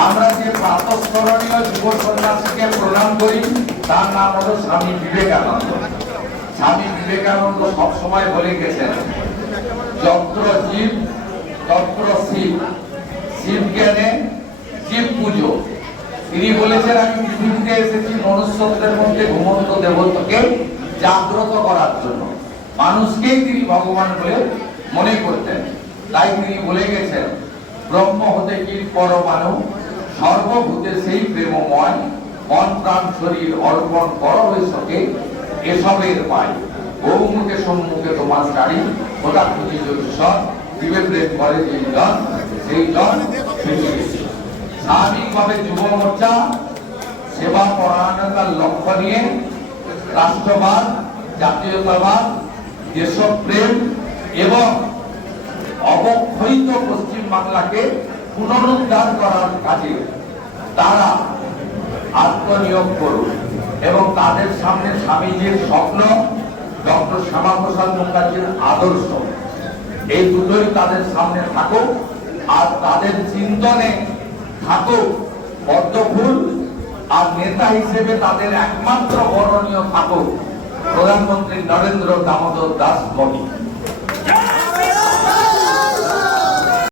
আমরা যে প্রাতঃস্মরণীয় যুব সন্ন্যাসীকে প্রণাম করি তার নাম হলো স্বামী বিবেকানন্দ। স্বামী বিবেকানন্দ সবসময় বলে গেছেন, যত্র জীব তত্র শিব, শিব জ্ঞানে জীব পুজো। তিনি বলেছেন, আমি পৃথিবীতে এসেছি মনুষ্যত্বের মধ্যে ঘুমন্ত দেবতাকে জাগ্রত করার জন্য। মানুষকেই তিনি ভগবান বলে মনে করতেন। তাই তিনি বলে গেছেন, ব্রহ্ম হতে কি পরমাণু, সর্বভূতে সেই প্রেমময়, মন প্রাণ শরীর অর্পণ কর হইসকে এসবের পাই। গৌমুখে সম্মুখে তোমার গাড়ি, ওটা খুঁজি সব দিবে প্রেম করে যেই জন, সেই জন স্বাভাবিকভাবে যুব মোর্চা সেবা পরায়ণতার লক্ষ্য নিয়ে রাষ্ট্রবাদ, জাতীয়তাবাদ, দেশপ্রেম এবং অবক্ষয়িত পশ্চিম বাংলাকে পুনরুদ্ধার করার কাজে তারা আত্মনিয়োগ করুন এবং তাদের সামনে স্বামীজির স্বপ্ন, ডক্টর শ্যামাপ্রসাদ মুখার্জির আদর্শ, এই দুটোই তাদের সামনে থাকুক। আর তাদের চিন্তনে থাকুক পদ্মফুল, আর নেতা হিসেবে তাদের একমাত্র বরণীয় থাকুক প্রধানমন্ত্রী নরেন্দ্র দামোদর দাস মোদী।